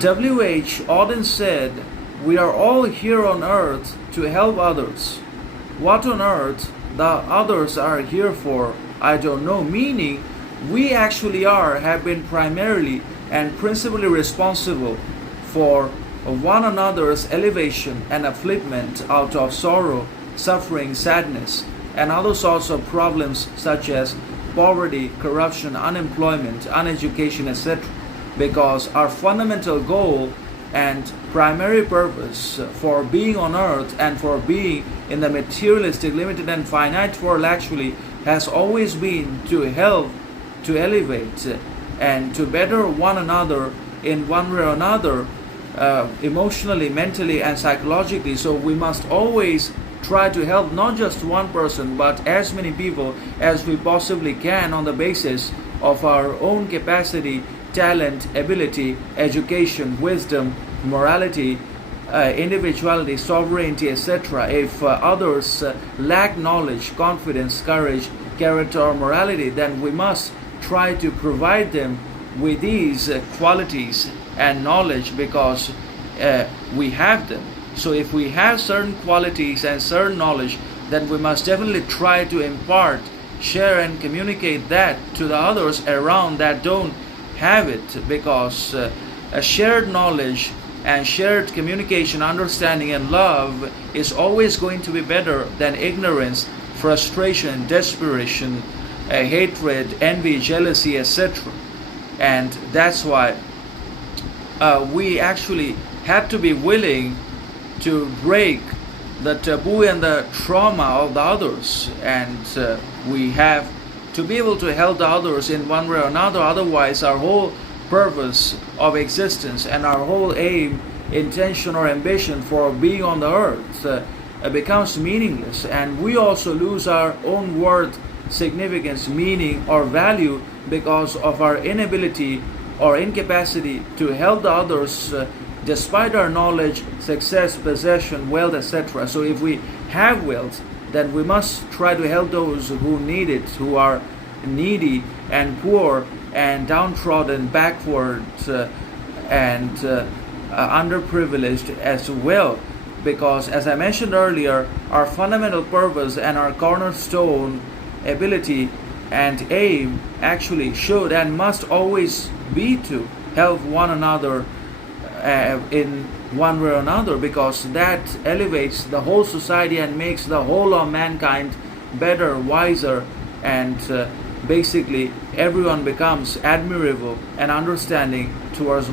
W H Auden said, "We are all here on earth to help others. What on earth the others are here for, I don't know." Meaning, we actually have been primarily and principally responsible for one another's elevation and upliftment out of sorrow, suffering, sadness, and other sorts of problems such as poverty, corruption, unemployment, uneducation, etc. Because our fundamental goal and primary purpose for being on earth and for being in the materialistic, limited, and finite world actually has always been to help, to elevate, and to better one another in one way or another, emotionally, mentally, and psychologically. So we must always try to help not just one person but as many people as we possibly can on the basis of our own capacity, talent, ability, education, wisdom, morality, individuality, sovereignty, etc. If others lack knowledge, confidence, courage, character, or morality, then we must try to provide them with these qualities and knowledge because we have them. So if we have certain qualities and certain knowledge, then we must definitely try to impart, share, and communicate that to the others around that don't have it, because a shared knowledge and shared communication, understanding, and love is always going to be better than ignorance, frustration, desperation, hatred, envy, jealousy, etc. And that's why we actually had to be willing to break the taboo and the trauma of the others, and we have to be able to help the others in one way or another. Otherwise, our whole purpose of existence and our whole aim, intention, or ambition for being on the earth becomes meaningless, and we also lose our own worth, significance, meaning, or value because of our inability or incapacity to help the others despite our knowledge, success, possession, wealth, etc. So if we have wealth, then we must try to help those who need it, who are needy and poor and downtrodden, backward, and underprivileged as well. Because as I mentioned earlier, our fundamental purpose and our cornerstone ability and aim actually should and must always be to help one another in one way or another, because that elevates the whole society and makes the whole of mankind better, wiser, and basically everyone becomes admirable and understanding towards one